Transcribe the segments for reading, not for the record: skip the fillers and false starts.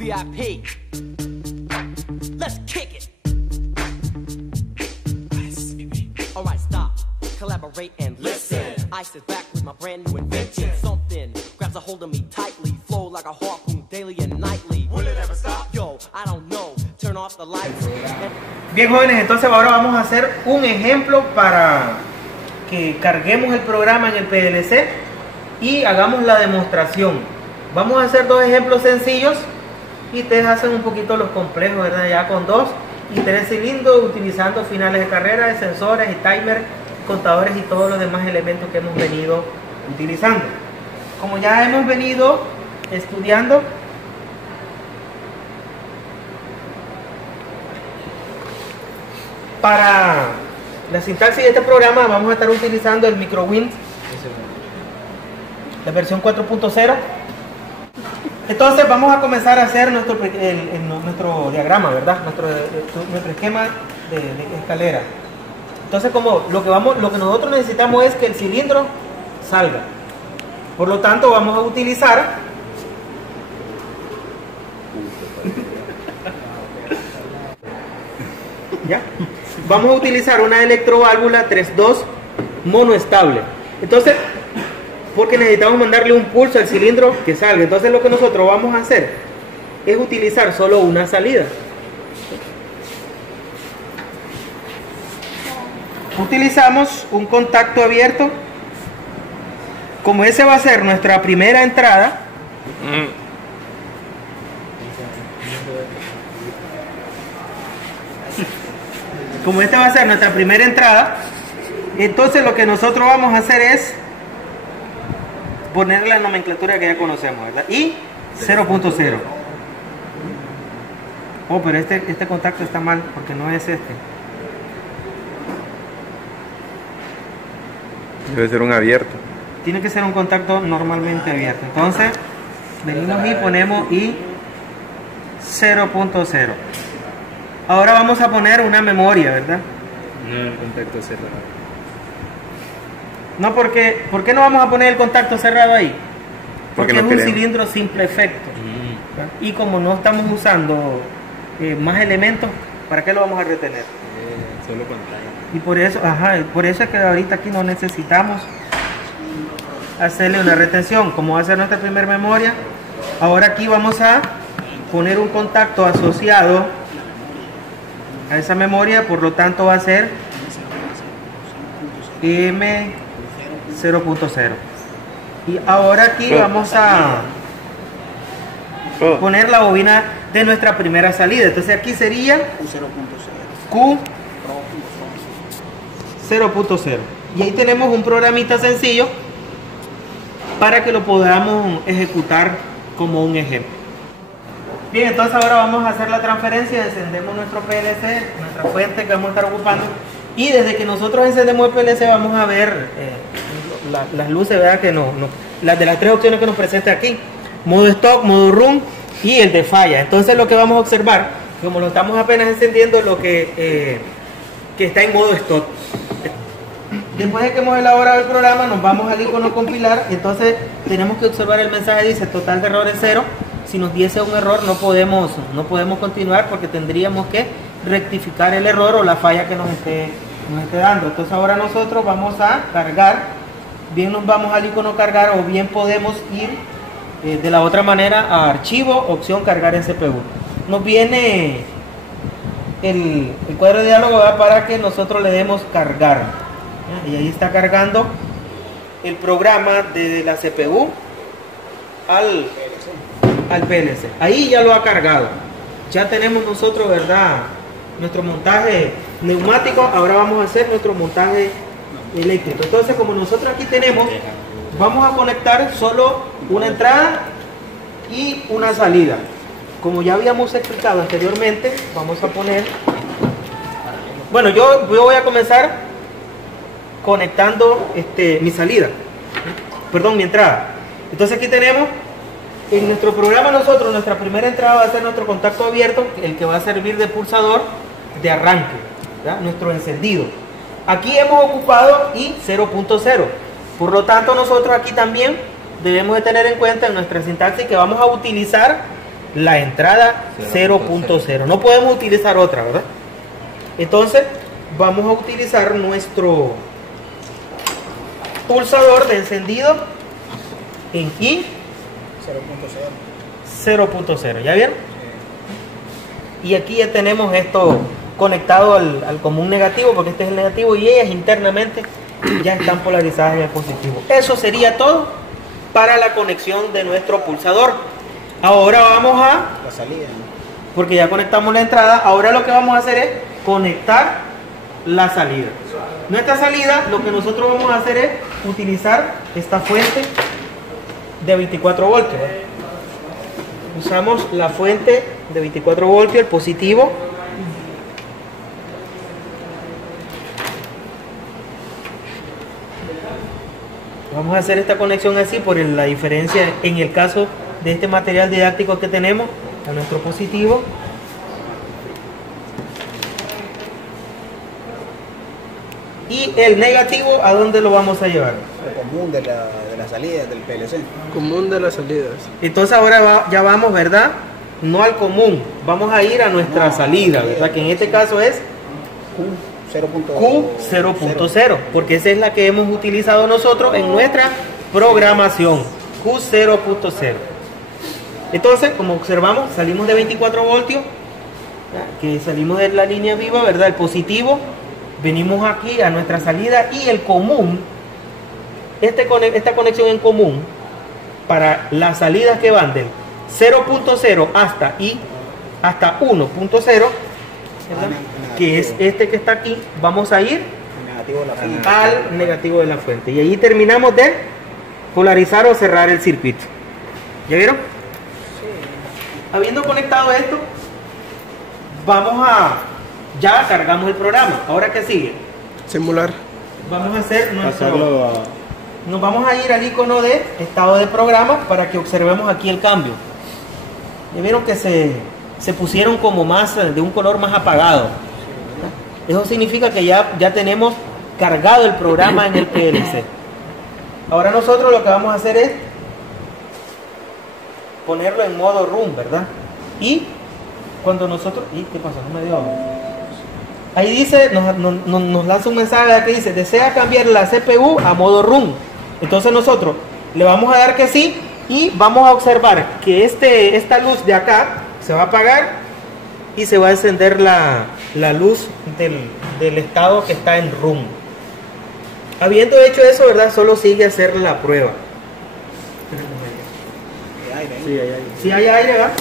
VIP. Let's kick it. Alright, stop, collaborate and listen. I sit back with my brand new invention. Something grabs a hold of me tightly, flow like a harpoon daily and nightly. Will it ever stop? Yo, I don't know. Turn off the lights. Bien, jóvenes, entonces ahora vamos a hacer un ejemplo para que carguemos el programa en el PLC y hagamos la demostración. Vamos a hacer dos ejemplos sencillos y ustedes hacen un poquito los complejos, ¿verdad? Ya con 2 y 3 cilindros, utilizando finales de carrera, sensores y timers, contadores y todos los demás elementos que hemos venido utilizando. Como ya hemos venido estudiando, para la sintaxis de este programa vamos a estar utilizando el MicroWind, la versión 4.0. Entonces vamos a comenzar a hacer nuestro diagrama, ¿verdad? Nuestro esquema de escalera. Entonces, como lo que nosotros necesitamos es que el cilindro salga. Por lo tanto, vamos a utilizar ¿ya? Vamos a utilizar una electroválvula 3.2 monoestable. Entonces, porque necesitamos mandarle un pulso al cilindro que salga. Entonces lo que nosotros vamos a hacer es utilizar solo una salida. Utilizamos un contacto abierto. Como ese va a ser nuestra primera entrada, como esta va a ser nuestra primera entrada, entonces lo que nosotros vamos a hacer es poner la nomenclatura que ya conocemos, ¿verdad? Y 0.0. Oh, pero este contacto está mal porque no es este. Debe ser un abierto. Tiene que ser un contacto normalmente abierto. Entonces, venimos y ponemos I 0.0. Ahora vamos a poner una memoria, ¿verdad? No, el contacto cerrado. No, porque, ¿por qué no vamos a poner el contacto cerrado ahí? Porque no es queremos un cilindro simple efecto. Y como no estamos usando más elementos, ¿para qué lo vamos a retener? Solo pantalla. Y por eso es que ahorita aquí no necesitamos hacerle una retención. Como va a ser nuestra primera memoria, ahora aquí vamos a poner un contacto asociado a esa memoria, por lo tanto va a ser M 0.0. Y ahora aquí vamos a poner la bobina de nuestra primera salida. Entonces aquí sería Q 0.0. Y ahí tenemos un programita sencillo para que lo podamos ejecutar como un ejemplo. Bien, entonces ahora vamos a hacer la transferencia. Encendemos nuestro PLC, nuestra fuente que vamos a estar ocupando, y desde que nosotros encendemos el PLC vamos a ver las luces, ¿verdad? Las de las 3 opciones que nos presenta aquí: modo stock, modo run y el de falla. Entonces lo que vamos a observar, como lo estamos apenas encendiendo, lo que está en modo stock. Después de que hemos elaborado el programa, nos vamos al icono compilar. Entonces tenemos que observar el mensaje, dice total de errores 0. Si nos diese un error no podemos continuar, porque tendríamos que rectificar el error o la falla que nos esté dando. Entonces ahora nosotros vamos a cargar. Bien, nos vamos al icono cargar, o bien podemos ir de la otra manera a archivo, opción cargar en CPU. Nos viene el cuadro de diálogo, ¿verdad?, para que nosotros le demos cargar. Y ahí está cargando el programa de la CPU al PLC. Ahí ya lo ha cargado. Ya tenemos nosotros, ¿verdad?, nuestro montaje neumático. Ahora vamos a hacer nuestro montaje eléctrico. Entonces, como nosotros aquí tenemos, vamos a conectar solo una entrada y una salida. Como ya habíamos explicado anteriormente, vamos a poner, bueno, yo voy a comenzar conectando mi salida, perdón, mi entrada. Entonces aquí tenemos en nuestro programa, nosotros nuestra primera entrada va a ser nuestro contacto abierto, el que va a servir de pulsador de arranque, ¿verdad?, nuestro encendido. Aquí hemos ocupado I 0.0, por lo tanto nosotros aquí también debemos de tener en cuenta en nuestra sintaxis que vamos a utilizar la entrada 0.0. No podemos utilizar otra, ¿verdad? Entonces vamos a utilizar nuestro pulsador de encendido en I 0.0. ¿Ya vieron? Y aquí ya tenemos esto conectado al común negativo, porque este es el negativo, y ellas internamente ya están polarizadas en el positivo. Eso sería todo para la conexión de nuestro pulsador. Ahora vamos a La salida, ¿no? porque ya conectamos la entrada, ahora lo que vamos a hacer es conectar la salida. Nuestra salida, lo que nosotros vamos a hacer es utilizar esta fuente de 24 voltios. Usamos la fuente de 24 voltios, el positivo. Vamos a hacer esta conexión así por la diferencia en el caso de este material didáctico que tenemos a nuestro positivo. Y el negativo, ¿a dónde lo vamos a llevar? Lo común de la salida del PLC. Común de las salidas. Entonces ahora ya vamos, ¿verdad? No al común, vamos a ir a nuestra salida, ¿verdad? Que en este caso es Q0.0, porque esa es la que hemos utilizado nosotros en nuestra programación, Q0.0. Entonces, como observamos, salimos de 24 voltios, que salimos de la línea viva, ¿verdad? El positivo, venimos aquí a nuestra salida, y el común, esta conexión en común, para las salidas que van del 0.0 hasta 1.0, que es este que está aquí, vamos a ir Negativo de la fuente. al negativo de la fuente. Y ahí terminamos de polarizar o cerrar el circuito. ¿Ya vieron? Habiendo conectado esto, ya cargamos el programa. Ahora, ¿qué sigue? Simular. Vamos a hacer Pasarlo a... nos vamos a ir al icono de estado de programa para que observemos aquí el cambio. Ya vieron que se pusieron como más de un color más apagado. Eso significa que ya tenemos cargado el programa en el PLC. Ahora nosotros lo que vamos a hacer es ponerlo en modo run, ¿verdad? Y cuando nosotros... ¿Qué pasa? No me dio... Ahí dice, nos lanza un mensaje que dice, desea cambiar la CPU a modo run. Entonces nosotros le vamos a dar que sí, y vamos a observar que esta luz de acá se va a apagar y se va a encender la luz del estado que está en run. Habiendo hecho eso, ¿verdad? Solo sigue hacer la prueba. Sí, hay aire. Si hay aire, ¿verdad?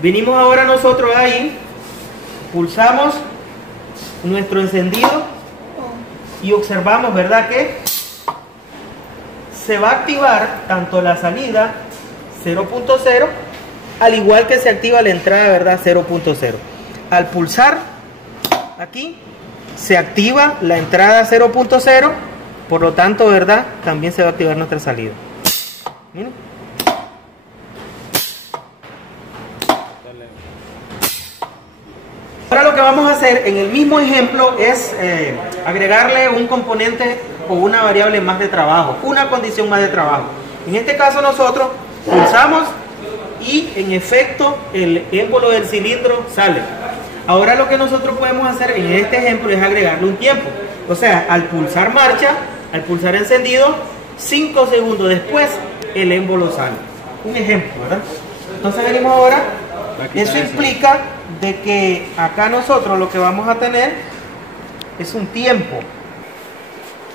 Vinimos ahora nosotros ahí, pulsamos nuestro encendido y observamos, ¿verdad? Que se va a activar tanto la salida 0.0 al igual que se activa la entrada, ¿verdad? 0.0. Al pulsar aquí se activa la entrada 0.0, por lo tanto, ¿verdad? También se va a activar nuestra salida. Miren. Ahora lo que vamos a hacer en el mismo ejemplo es agregarle un componente o una variable más de trabajo, una condición más de trabajo. En este caso nosotros pulsamos y en efecto el émbolo del cilindro sale. Ahora lo que nosotros podemos hacer en este ejemplo es agregarle un tiempo. O sea, al pulsar marcha, al pulsar encendido, 5 segundos después el émbolo sale. Un ejemplo, ¿verdad? Entonces venimos ahora, eso implica de que acá nosotros lo que vamos a tener es un tiempo.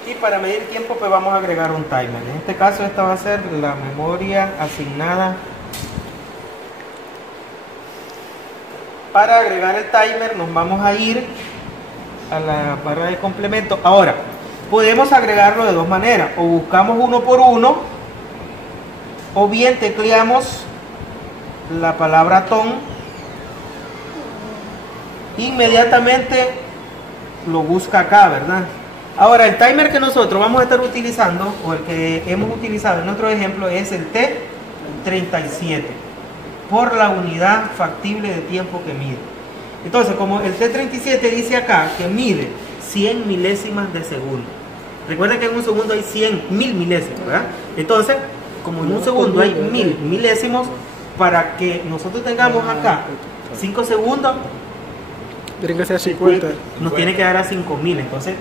Y para medir tiempo pues vamos a agregar un timer. En este caso esta va a ser la memoria asignada. Para agregar el timer nos vamos a ir a la barra de complemento. Ahora, podemos agregarlo de dos maneras. O buscamos uno por uno, o bien tecleamos la palabra ton. Inmediatamente lo busca acá, ¿verdad? Ahora, el timer que nosotros vamos a estar utilizando, o el que hemos utilizado en nuestro ejemplo, es el T37, por la unidad factible de tiempo que mide. Entonces, como el T37 dice acá que mide 100 milésimas de segundo. Recuerden que en un segundo hay 100.000 milésimos, ¿verdad? Entonces, como en un segundo hay 1000 milésimos, para que nosotros tengamos acá 5 segundos, Tienen que ser 50. nos tiene que dar a 5000. Entonces,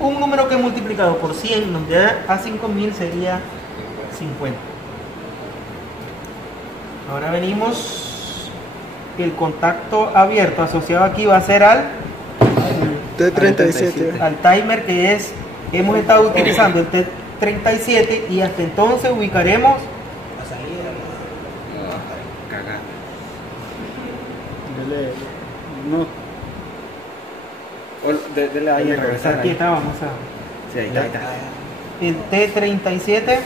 un número que multiplicado por 100 nos da a 5000 sería 50. Ahora venimos, el contacto abierto asociado aquí va a ser al T37. al timer que hemos estado utilizando el T37, y hasta entonces ubicaremos La salida. Cagada. Dele. No. Dele ahí a regresar. aquí Ahí. está, vamos a Sí, ahí está, ahí está. el T37.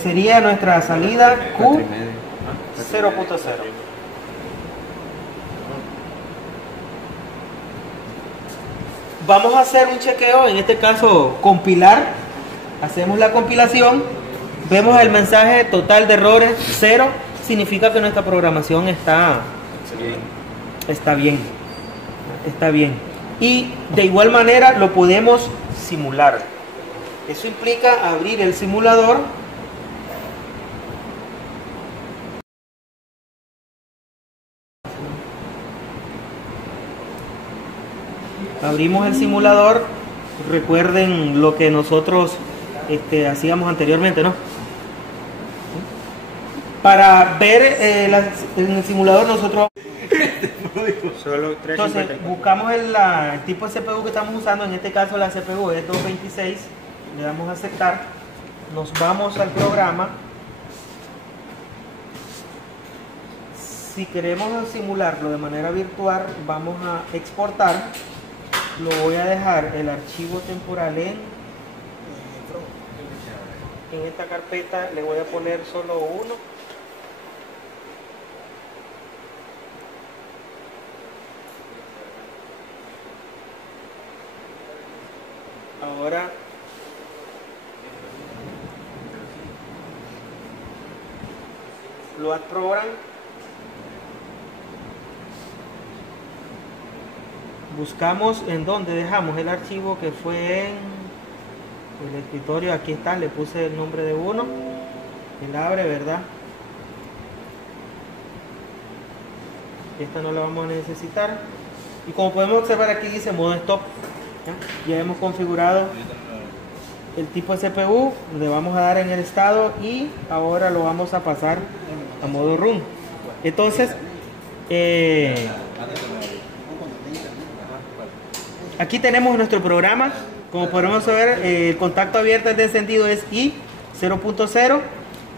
Sería nuestra salida Q 0.0. Vamos a hacer un chequeo, en este caso compilar. Hacemos la compilación, vemos el mensaje total de errores 0, significa que nuestra programación está bien. Está bien. Y de igual manera lo podemos simular. Eso implica abrir el simulador. Abrimos el simulador. Recuerden lo que nosotros hacíamos anteriormente, ¿no? Para ver en el simulador nosotros Solo 350. entonces buscamos el tipo de CPU que estamos usando. En este caso la CPU es 226. Le damos a aceptar, nos vamos al programa. Si queremos simularlo de manera virtual, vamos a exportar. Lo voy a dejar el archivo temporal en esta carpeta. Le voy a poner solo uno. Ahora lo program. Buscamos en donde dejamos el archivo, que fue en el escritorio. Aquí está, le puse el nombre de uno. Él abre, ¿verdad? Esta no la vamos a necesitar. Y como podemos observar, aquí dice modo stop. Ya hemos configurado el tipo de CPU, le vamos a dar en el estado y ahora lo vamos a pasar a modo run. Entonces, aquí tenemos nuestro programa. Como podemos ver, el contacto abierto de encendido es I 0.0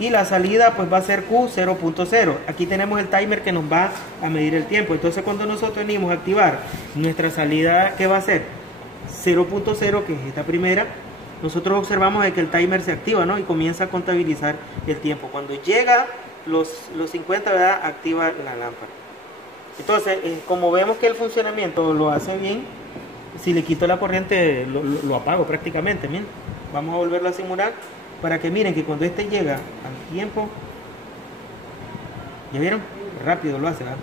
y la salida pues va a ser Q 0.0. Aquí tenemos el timer que nos va a medir el tiempo. Entonces, cuando nosotros venimos a activar nuestra salida, ¿qué va a ser? 0.0, que es esta primera, nosotros observamos de que el timer se activa, ¿no? Y comienza a contabilizar el tiempo. Cuando llega los 50, ¿verdad? Activa la lámpara. Entonces, como vemos que el funcionamiento lo hace bien, si le quito la corriente lo apago prácticamente. Miren, vamos a volverlo a simular para que miren que cuando este llega al tiempo, ¿ya vieron? Rápido lo hace, ¿verdad?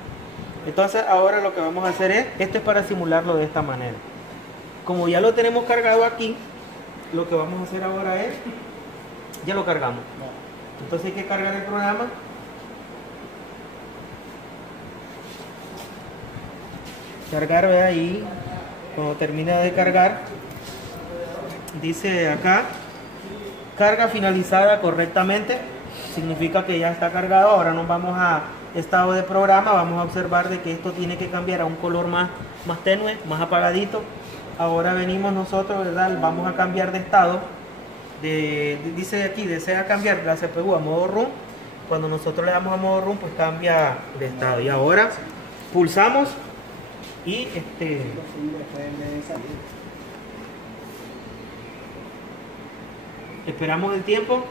Entonces ahora lo que vamos a hacer es, esto es para simularlo de esta manera. Como ya lo tenemos cargado aquí, lo que vamos a hacer ahora es, ya lo cargamos. Entonces hay que cargar el programa. Cargar, ve ahí, cuando termina de cargar, dice acá, carga finalizada correctamente, significa que ya está cargado. Ahora nos vamos a estado de programa, vamos a observar de que esto tiene que cambiar a un color más tenue, más apagadito. Ahora venimos nosotros, ¿verdad? Vamos a cambiar de estado. Dice aquí, desea cambiar la CPU a modo run. Cuando nosotros le damos a modo run, pues cambia de estado. Y ahora pulsamos y esperamos el tiempo.